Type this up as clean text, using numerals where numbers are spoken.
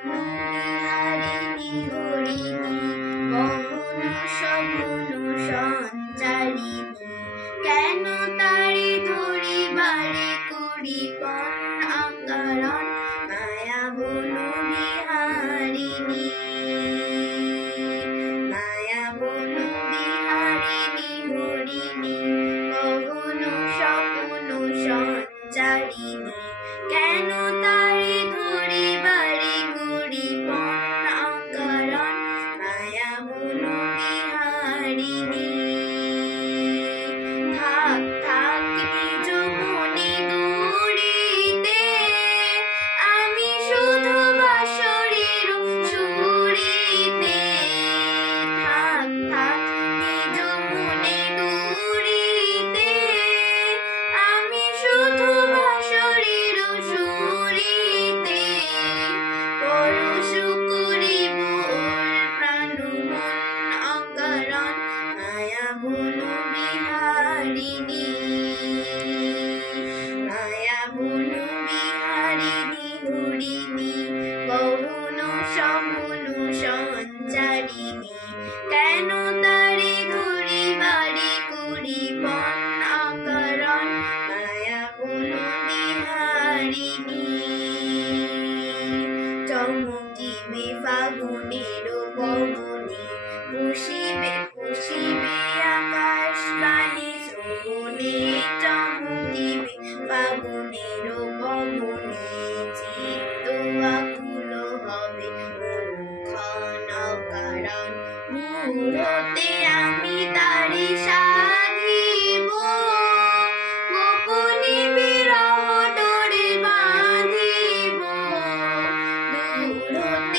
বিহারিণী হরিণী গহন সগুণ সঞ্চারিণী কেন তারি ধরিবারে করিপন আকারণ মায়া বন বিহারিণী মায়া বন বিহারিণী হরিণী গহন সগুণ সঞ্চারিণী কেন তারি ধরিবারে করিপন আকারণ মায়া বন বিহারিণী থাক থাক নিজ মনে দূরিতে আমি শুধু বাঁশরীর সুরিতে থাক থাক নিজ মনে দূরিতে আমি শুধু বাঁশরীর সুরিতে পরশ করিব প্রাণ মন অকারণ মায়া বন বিহারিণী মায়া বন বিহারিণী হরিণী গহন সগুণ সঞ্চারিণী কেন তারি ধরিবারে করিপন আকারণ মায়া বন বিহারিণী চমকিবে ফাগুনের পবনে পুষিবে পুষিবে আকাশ বাণী শ্রবণে চমকিবে ফাগুনের পবনে চিত্ত আকুল হবে মনক্ষণ অকারণ মুহূর্তে আমি তারি সাধিব গোপনে বিরহ ডোরে বাঁধিব দূরতে